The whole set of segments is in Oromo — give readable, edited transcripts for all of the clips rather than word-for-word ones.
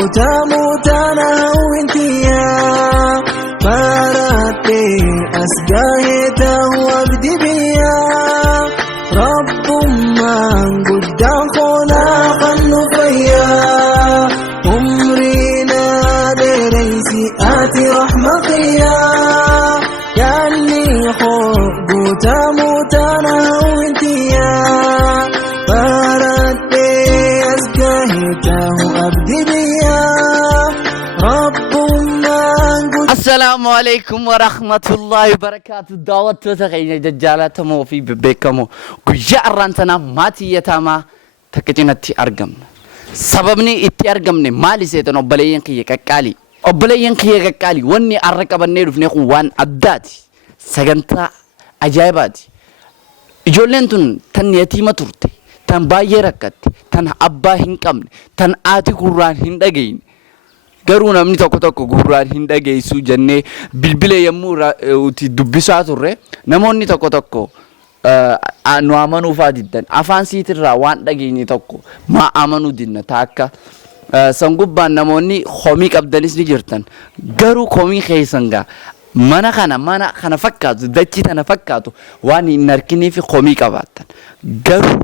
متموتنا وانتيا مراتي أسقاهته وابدي بيا رب من قدام خلاقا نفيا عمرنا لريسي آتي رحمقيا يعني حب تموتنا وانتيا مراتي أسقاهته وابدي بيا رب من السلام عليكم ورحمة الله وبركاته. دعوة تغيير دجالة مو في ببكمو كجاء رانتنا ماتي يتاما تكتينتي أرجم سببني إتي أرجمني مالي سيتن أبليين كي كالي أبليين كي كالي واني أركب النيرف نيكون وان أداتي سجنتا أجايباتي إجولين تن يتيمة ترتي تن باي ركت تن أبا هنكمن تن آتي قران هندجين garuu namni tokko gurraan hin dhageessu jennee bilbila yemmuu uti dubbisaa turre namoonni tokko nu amanuufaa diddan afaan siitirraa waan dhageenye tokko maa amanuu dinna taakka sangubbaan namoonni komii qabdanis ni jirtan garuu komii keessanga mana kana fakkaatu dachii tana fakkaatu waan hin arginee fi komii qabaattan garuu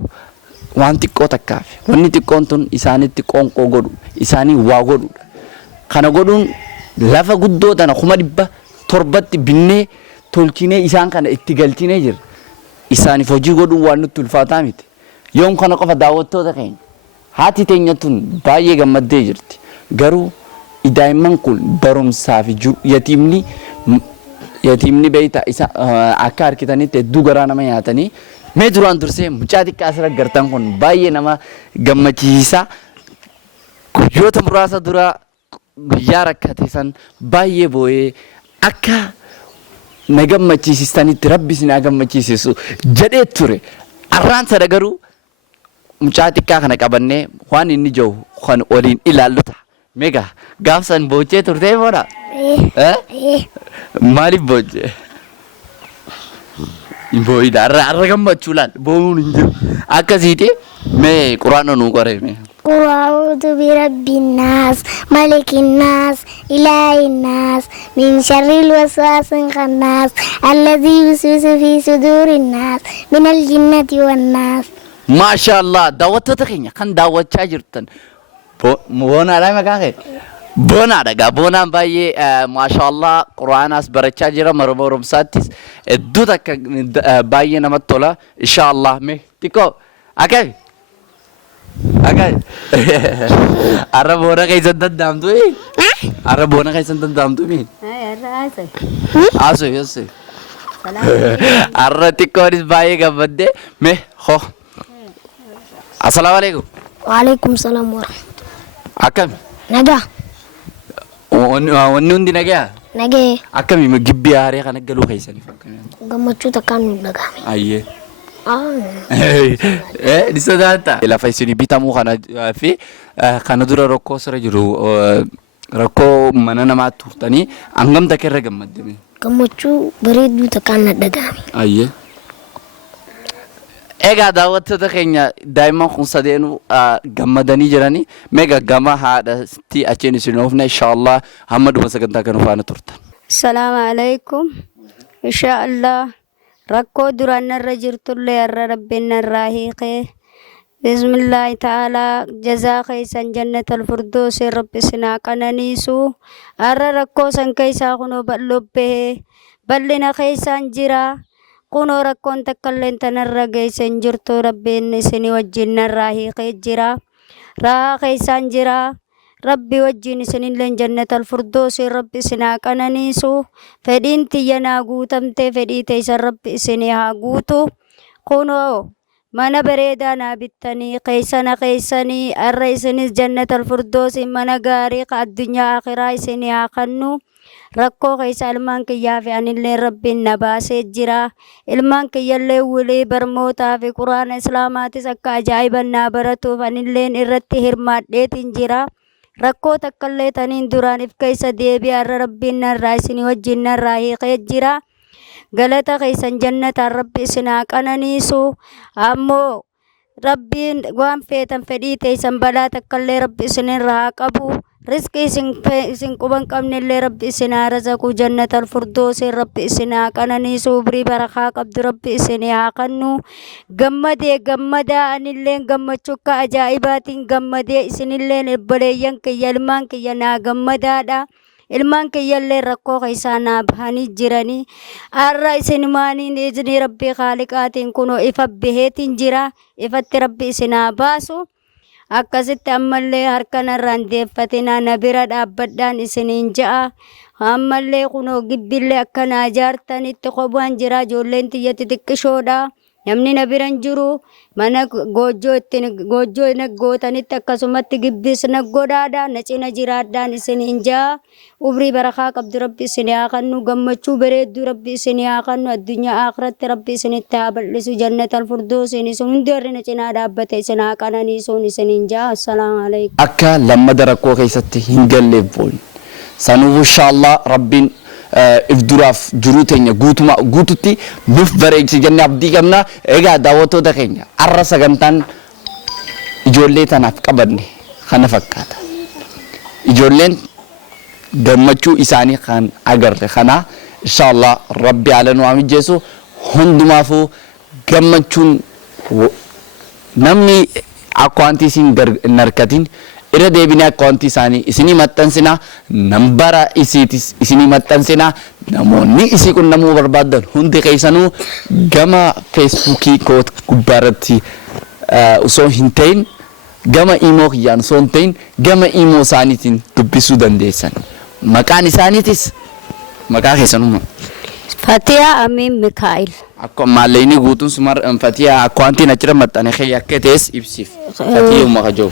waan xiqqoo takkaaf wanni xiqqoon tun isaanitti qoonqoo godhu isaanii waa godhu kana godhuun lafa guddoo tana 700 binnee tolchinee isaan kana itti galchinee jira isaaniif hojii godhuun waan nutti ulfaataa miti yoon kana qofa daawwattoota keenya haati teenya tun baay'ee gammaddee jirti garuu daa'imman kun barumsaaf yatiimni beeyta isa akka harkitanitti hedduu garaa nama nyaatanii mee duraan dursee mucaa xiqqaa asirra gartan kun baay'ee nama gammachiisa guyyoota muraasa dura guyyaa rakkate san baay'ee boo'ee akka na gammachiisistanitti rabbi isin gammachiisisu jedhee ture arraan sada garuu mucaa xiqqaa kana qabannee waan inni jiru kan waliin ilaallu ta'a mega gaafsan boochee turtee boodha maaliif boochee boo'idha arra gammachuu laal boo'uun hin jiru akkasiiti mee quraana nuu qoree قل أعوذ برب الناس ملك الناس إله الناس من شر الوسواس الخناس الذي يوسوس في صدور الناس من الجنة والناس ما شاء الله دعوت تخيني كان دعوت شاجرتن بونا لا مكانه بونا دعا بونا باي ما شاء الله قرآن أس برشة جرا مرمورم ساتيس الدودا باي نمط تولا إن شاء الله مه تيكو أكيد أكيد أربونا كيسن تدام توي أربونا كيسن تدام توي مين آسو أرتي كوريس باي كبدة مه خو السلام عليكم وعليكم السلام ورحمة أكم نجا ونون دي نجا نجا أكم يم جيبي هاري خانك قالوا كيسن قمتشو تكانو نجامي أيه di sodaata lafa isin bitamuu kana fi kana dura rakkoo sira jiru rakkoo mana namaa turtanii hangam takirra gammaddame gammachuu bareedduu takkaan dhagaame ayye egaa daawwattoota keenya daa'imman kun sadeenu gammadanii jiranii mega gama haadhatti achiin isin oofne inshallah hamma dhuma sagantaa kan faana turtan salaamu alaykum inshallah ركو دران الرجرت اللي ربنا الراهيقه بسم الله تعالى جزاء خيسا جنة الفردوس رب سنا قنانيسو ركو سن كيسا خنو بلوبه بلنا خيسا جرا قنو ركون تكلن تنرغي سنجرتو ربين سني وجن الراهيقه جرا را خيسا جرا ربي وجين سنين لن جنة الفردوس ربي سنا قنانيسو فدين تينا غوتمتي فدي تيس ربي سنها غوتو قنو من بريدانا بالتني قيسني الرئيسني جنة الفردوس من غارق الدنيا آخرة سنها قنو ركو قيس المان كيا في عن اللي ربي النباس جرا المان كيا اللي ولي برموتا في قرآن إسلامات سكا جايبا نابرتو فان اللي إرتي هرمات ديتين جرا ركو تكلي تنين دورانيف كيسا ديبي ربين الرئيسني وجين الرئيق جرا غلطة قيسا جنة ربي سناك أنانيسو أمو ربين وان فيتن فدي تيسن بلا تكلي ربي سنين راك أبو رزق إسن قبن قمن اللي ربي إسنا رزقو جنة الفردوس ربي إسنا قنني صبري برخا قبد ربي إسنا قنو قمدا أن اللين قمتشوك أجائبات قمدي إسن اللين إبليين كي يلمان كي ينا قمدا دا ilmaan kiyyallee rakkoo keessaa bahanii jiranii arra isinmaaniin izni rabbii khaaliqaatiin kunoo ifa baheetiin jira ifatti rabbi isinaa baasu akkasitti ammallee harkanarraan deeffatinaa na bira dhaabbadhaan isiniin ja'a ammallee kunoo gibbillee akkanaa jaartanitti qobaan jira ijoolleen tiyyatti xiqqishoodha namni na biran jiru mana goojjoo naggootanitti akkasumatti gibbis naggoodhaadha na cina jiraadhaan isiniin ja'a ubrii barakaa qabdu rabbi isinii haa kennu gammachuu bareedduu rabbi isinii haa kennu addunyaa akhiratti rabbi isinitti haa bal'isu jannatal firdoosiin isin hundi warri na cinaa dhaabbate isin haa qananiisuun isiniin ja'a assalaamu alaikum akka lammada rakkoo keessatti hin galleef boon sanuuf inshaallah rabbiin ifduraaf jiruu teenya guututti nuuf bareechise jennee abdii qabna. Egaa daawwattoota keenya arra sagantaan ijoollee tanaaf qabanne kana fakkaata. Ijoolleen gammachuu isaanii kan agarre kana inshaallah rabbi haala nu haa mijeessu hundumaafuu gammachuun namni akkaantii isin hin harkatin irra deebinee akkaantii isaanii isinii maxxansina nambara isiitis isinii maxxansina namoonni isii qunnamuu barbaadan hundi keessanuu gama feesbuukii koot gubbaarratti osoo hin ta'in gama imoo kiyyaan osoo hin ta'in gama imoo isaaniitiin dubbisuu dandeessan maqaan isaaniitis maqaa keessanuma Fatiha Amin Mikail akkuma maalleeyni guutuun sumar Fatiha akkaantiin achirra maxxane kee akka ta'es ibsiif Fatiha uumaa joo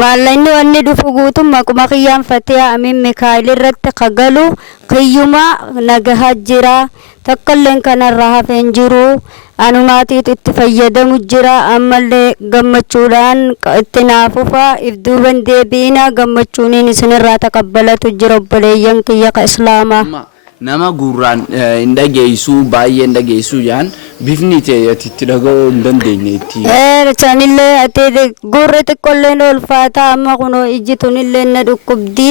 maalleeyni wanni dhufu guutuun maquma kiyyaan Fatiha Amin Mikail irratti qagalu kiyyuma nagahaa jira takkalleen kanarraa hafeen jiru anumaatiitu itti fayyadamu jira ammallee gammachuudhaan itti naafufa ifduuban deebiina gammachuuniin isinirraa taqabbalatu jira obboleeyyan kiyya ka islaamaa nama gurraan hin dhageessuu baay'ee hin dhageessuu jaan bifni itti dhaga'uu hin dandeenye itti. Sanillee ati gurri xiqqoolleen ulfaata amma kunoo iji tunillee na dhukkubdi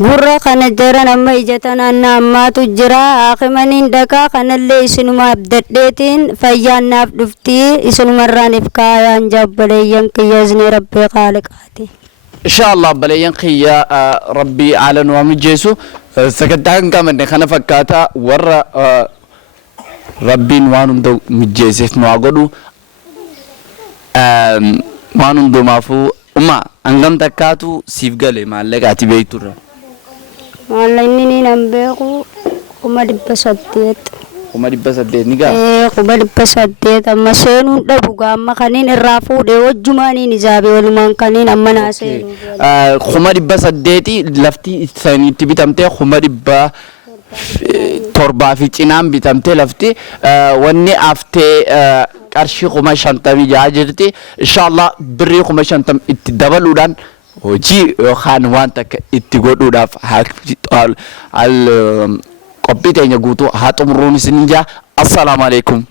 gurra kana jiran amma ija tanaan na ammaatu jira haakimaniin dhagaa kanallee isinuma abdadheetiin fayyaan naaf dhufti isinumarraan if kaayaan jabbaleeyyan kiyya izni rabbii qaaliqaati. Inshallah baleeyyan kiyya rabbii haala nu haa mijeessu. Sagantaan qabanne kana fakkaata warra rabbiin waan hunda mijeesseef nu haa godhu waan hundumaafuu hangam takkaatu siif gale maallaqaati beekturra. Maallaqni ni nan beeku 800. 800 ni gaa? 800 amma seenuun dhabu gaamma kaniin irraa fuudhee wajjumaaniin izaabe walumaan kaniin amma naa seenu. 800 lafti isaaniitti bitamtee 700 fi cinaan bitamtee lafti wanni haftee qarshii 50,000 jirti. Inshallah birrii 50,000 itti dabaluudhaan hojii yookaan waan takka itti godhuudhaaf qophii teenya guutuu haa xumuruun isin jaa. Assalaamu alaikum.